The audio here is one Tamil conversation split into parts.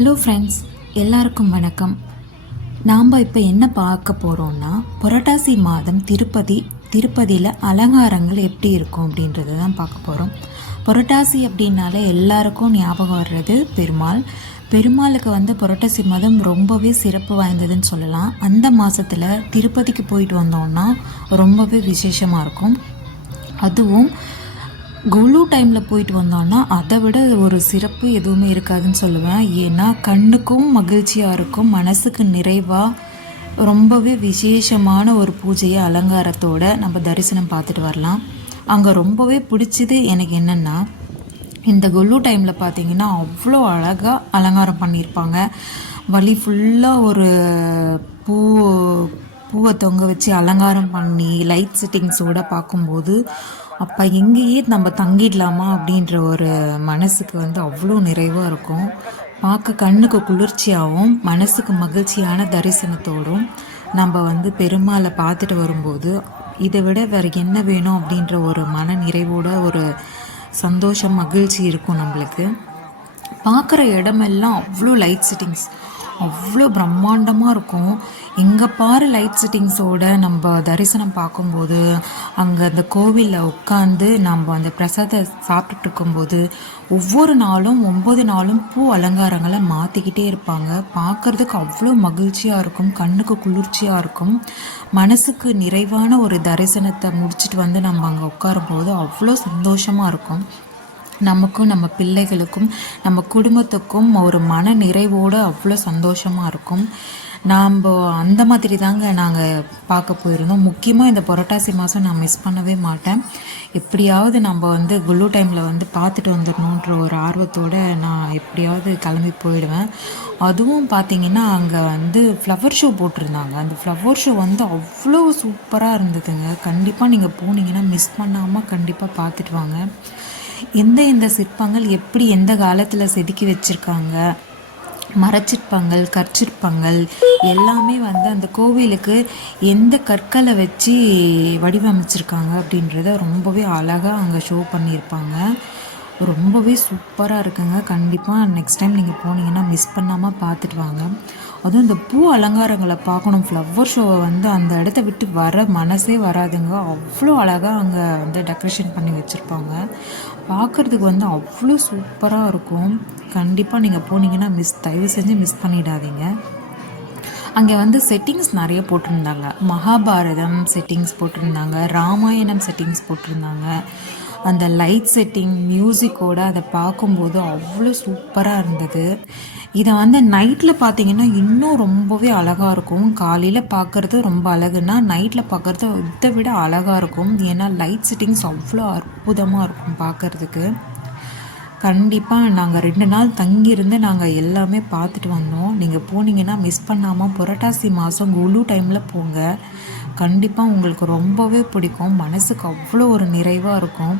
ஹலோ ஃப்ரெண்ட்ஸ் எல்லாருக்கும் வணக்கம். நாம் இப்போ என்ன பார்க்க போகிறோம்னா புரட்டாசி மாதம் திருப்பதி திருப்பதியில் அலங்காரங்கள் எப்படி இருக்கும் அப்படின்றத தான் பார்க்க போகிறோம் புரட்டாசி அப்படின்னாலே எல்லாருக்கும் ஞாபகம் வர்றது பெருமாள். பெருமாளுக்கு வந்து புரட்டாசி மாதம் ரொம்பவே சிறப்பு வாய்ந்ததுன்னு சொல்லலாம். அந்த மாதத்தில் திருப்பதிக்கு போயிட்டு வந்தோம்னா ரொம்பவே விசேஷமாக இருக்கும். அதுவும் குழு டைமில் போயிட்டு வந்தோம்னா அதை விட ஒரு சிறப்பு எதுவுமே இருக்காதுன்னு சொல்லுவேன். ஏன்னா கண்ணுக்கும் மகிழ்ச்சியாக இருக்கும் மனசுக்கு நிறைவாக ரொம்பவே விசேஷமான ஒரு பூஜையை அலங்காரத்தோடு நம்ம தரிசனம் பார்த்துட்டு வரலாம். அங்கே ரொம்பவே பிடிச்சது எனக்கு என்னென்னா இந்த குல்லு டைமில் பார்த்தீங்கன்னா அவ்வளோ அழகாக அலங்காரம் பண்ணியிருப்பாங்க. வழி ஃபுல்லாக ஒரு பூ பூவை தொங்க வச்சு அலங்காரம் பண்ணி லைட் செட்டிங்ஸோடு பார்க்கும்போது அப்போ எங்கேயே நம்ம தங்கிடலாமா அப்படின்ற ஒரு மனசுக்கு வந்து அவ்வளோ நிறைவாக இருக்கும். பார்க்க கண்ணுக்கு குளிர்ச்சியாகவும் மனசுக்கு மகிழ்ச்சியான தரிசனத்தோடும் நம்ம வந்து பெருமாளை பார்த்துட்டு வரும்போது இதை விட வேறு என்ன வேணும் அப்படின்ற ஒரு மன நிறைவோட ஒரு சந்தோஷம் மகிழ்ச்சி இருக்கும் நம்மளுக்கு. பார்க்குற இடமெல்லாம் அவ்வளோ லைட் செட்டிங்ஸ் அவ்வளோ பிரம்மாண்டமாக இருக்கும். எங்கே பாரு லைட் செட்டிங்ஸோட நம்ம தரிசனம் பார்க்கும்போது அங்கே அந்த கோவிலில் உட்காந்து நம்ம அந்த பிரசாதத்தை சாப்பிட்டுட்டு இருக்கும்போது ஒவ்வொரு நாளும் ஒம்பது நாளும் பூ அலங்காரங்களை மாற்றிக்கிட்டே இருப்பாங்க. பார்க்குறதுக்கு அவ்வளோ மகிழ்ச்சியாக இருக்கும் கண்ணுக்கு குளிர்ச்சியாக இருக்கும். மனசுக்கு நிறைவான ஒரு தரிசனத்தை முடிச்சுட்டு வந்து நம்ம அங்கே உட்காரும்போது அவ்வளோ சந்தோஷமாக இருக்கும். நமக்கும் நம்ம பிள்ளைகளுக்கும் நம்ம குடும்பத்துக்கும் ஒரு மன நிறைவோடு அவ்வளோ சந்தோஷமாக இருக்கும். நாம் அந்த மாதிரி தாங்க நாங்கள் பார்க்க போயிருந்தோம். முக்கியமாக இந்த புரட்டாசி மாதம் நான் மிஸ் பண்ணவே மாட்டேன். எப்படியாவது நம்ம வந்து குல்லு டைமில் வந்து பார்த்துட்டு வந்துடணுன்ற ஒரு ஆர்வத்தோடு நான் எப்படியாவது கிளம்பி போயிடுவேன். அதுவும் பார்த்திங்கன்னா அங்கே வந்து ஃப்ளவர் ஷோ போட்டிருந்தாங்க. அந்த ஃப்ளவர் ஷோ வந்து அவ்வளோ சூப்பராக இருந்ததுங்க. கண்டிப்பாக நீங்கள் போனீங்கன்னா மிஸ் பண்ணாமல் கண்டிப்பாக பார்த்துட்டு வாங்க. எந்த எந்த சிற்பங்கள் எப்படி எந்த காலத்தில் செதுக்கி வச்சுருக்காங்க மரச்சிற்பங்கள் கற்சிற்பங்கள் எல்லாமே வந்து அந்த கோவிலுக்கு எந்த கற்களை வச்சு வடிவமைச்சிருக்காங்க அப்படின்றத ரொம்பவே அழகாக அங்கே ஷோ பண்ணியிருப்பாங்க. ரொம்பவே சூப்பராக இருக்குங்க. கண்டிப்பாக நெக்ஸ்ட் டைம் நீங்கள் போனீங்கன்னா மிஸ் பண்ணாமல் பார்த்துட்டு வாங்க. அதுவும் இந்த பூ அலங்காரங்களை பார்க்கணும். ஃப்ளவர் ஷோவை வந்து அந்த இடத்த விட்டு வர மனசே வராதுங்க. அவ்வளோ அழகாக அங்கே வந்து டெக்கரேஷன் பண்ணி வச்சுருப்பாங்க. பார்க்குறதுக்கு வந்து அவ்வளோ சூப்பராக இருக்கும். கண்டிப்பாக நீங்கள் போனீங்கன்னா மிஸ் தயவு செஞ்சு மிஸ் பண்ணிடாதீங்க. அங்கே வந்து செட்டிங்ஸ் நிறைய போட்டிருந்தாங்க. மகாபாரதம் செட்டிங்ஸ் போட்டிருந்தாங்க. ராமாயணம் செட்டிங்ஸ் போட்டிருந்தாங்க. அந்த லைட் செட்டிங் மியூசிக்கோட அதை பார்க்கும்போது அவ்வளோ சூப்பராக இருந்தது. இதை வந்து நைட்டில் பார்த்தீங்கன்னா இன்னும் ரொம்பவே அழகாக இருக்கும். காலையில் பார்க்குறது ரொம்ப அழகுன்னா நைட்டில் பார்க்குறது இதை விட அழகாக இருக்கும். ஏன்னா லைட் செட்டிங்ஸ் அவ்வளோ அற்புதமாக இருக்கும் பார்க்குறதுக்கு. கண்டிப்பாக நாங்கள் ரெண்டு நாள் தங்கியிருந்து நாங்கள் எல்லாமே பார்த்துட்டு வந்தோம். நீங்கள் போனீங்கன்னா மிஸ் பண்ணாமல் புரட்டாசி மாதம் குழு டைமில் போங்க. கண்டிப்பாக உங்களுக்கு ரொம்பவே பிடிக்கும். மனசுக்கு அவ்வளோ ஒரு நிறைவாக இருக்கும்.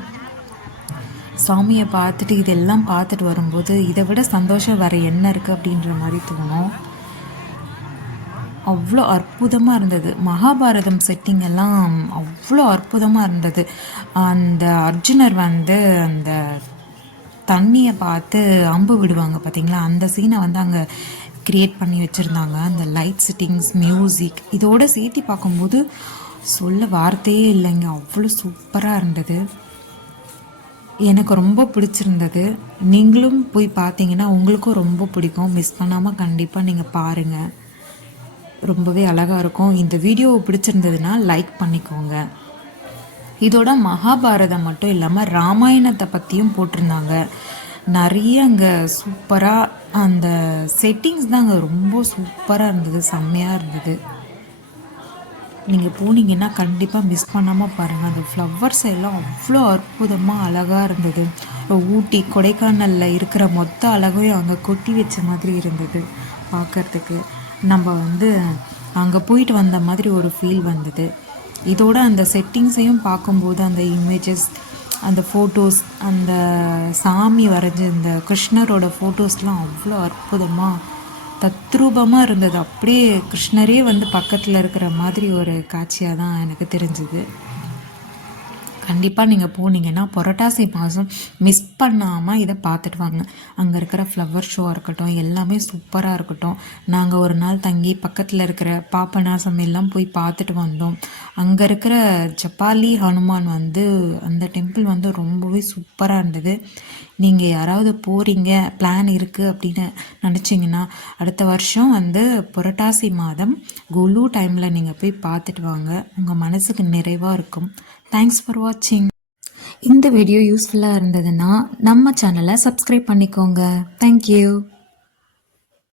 சாமியை பார்த்துட்டு இதெல்லாம் பார்த்துட்டு வரும்போது இதை விட சந்தோஷம் வேறு என்ன இருக்குது அப்படின்ற மாதிரி தோணும். அவ்வளோ அற்புதமாக இருந்தது. மகாபாரதம் செட்டிங் எல்லாம் அவ்வளோ அற்புதமாக இருந்தது. அந்த அர்ஜுனர் வந்து அந்த தண்ணியை பார்த்து அம்பு விடுவாங்க பார்த்தீங்களா? அந்த சீனை வந்து அங்கே க்ரியேட் பண்ணி வச்சுருந்தாங்க. அந்த லைட் செட்டிங்ஸ் மியூசிக் இதோடு சேர்த்து பார்க்கும்போது சொல்ல வார்த்தையே இல்லைங்க. அவ்வளோ சூப்பராக இருந்தது. எனக்கு ரொம்ப பிடிச்சிருந்தது. நீங்களும் போய் பார்த்தீங்கன்னா உங்களுக்கும் ரொம்ப பிடிக்கும். மிஸ் பண்ணாமல் கண்டிப்பாக நீங்கள் பாருங்கள் ரொம்பவே அழகாக இருக்கும். இந்த வீடியோ பிடிச்சிருந்ததுன்னா லைக் பண்ணிக்கோங்க. இதோட மகாபாரதம் மட்டும் இல்லாமல் ராமாயணத்தை பற்றியும் போட்டிருந்தாங்க. நிறைய அங்கே சூப்பராக அந்த செட்டிங்ஸ் தான் அங்கே ரொம்ப சூப்பராக இருந்தது செம்மையாக இருந்தது. நீங்கள் போனீங்கன்னா கண்டிப்பாக மிஸ் பண்ணாமல் பாருங்கள் அந்த ஃப்ளவர்ஸ் எல்லாம் அவ்வளோ அற்புதமாக அழகாக இருந்தது. ஊட்டி கொடைக்கானலில் இருக்கிற மொத்த அழகையும் அங்கே கொட்டி வச்ச மாதிரி இருந்தது பார்க்குறதுக்கு நம்ம வந்து அங்கே போயிட்டு வந்த மாதிரி ஒரு ஃபீல் வந்தது. இதோட அந்த செட்டிங்ஸையும் பார்க்கும்போது அந்த இமேஜஸ் அந்த ஃபோட்டோஸ் அந்த சாமி வரைஞ்ச இந்த கிருஷ்ணரோட ஃபோட்டோஸ்லாம் அவ்வளோ அற்புதமாக தத்ரூபமாக இருந்தது. அப்படியே கிருஷ்ணரே வந்து பக்கத்தில் இருக்கிற மாதிரி ஒரு காட்சியாக தான் எனக்கு தெரிஞ்சுது. கண்டிப்பாக நீங்கள் போனீங்கன்னா புரட்டாசி மாதம் மிஸ் பண்ணாமல் இதை பார்த்துட்டு வாங்க. அங்கே இருக்கிற ஃப்ளவர் ஷோவாக இருக்கட்டும் எல்லாமே சூப்பராக இருக்கட்டும். நாங்கள் ஒரு நாள் தங்கி பக்கத்தில் இருக்கிற பாப்பநாசம் எல்லாம் போய் பார்த்துட்டு வந்தோம். அங்கே இருக்கிற ஜப்பாலி ஹனுமான் வந்து அந்த டெம்பிள் வந்து ரொம்பவே சூப்பராக இருந்தது. நீங்கள் யாராவது போகிறீங்க பிளான் இருக்குது அப்படின்னு நினச்சிங்கன்னா அடுத்த வருஷம் வந்து புரட்டாசி மாதம் குலு டைமில் நீங்கள் போய் பார்த்துட்டு வாங்க. உங்கள் மனசுக்கு நிறைவாக இருக்கும். தேங்க்ஸ் ஃபார் வாட்சிங் இந்த வீடியோ யூஸ்ஃபுல்லாக இருந்ததுன்னா நம்ம சேனலை சப்ஸ்கிரைப் பண்ணிக்கோங்க. தேங்க்யூ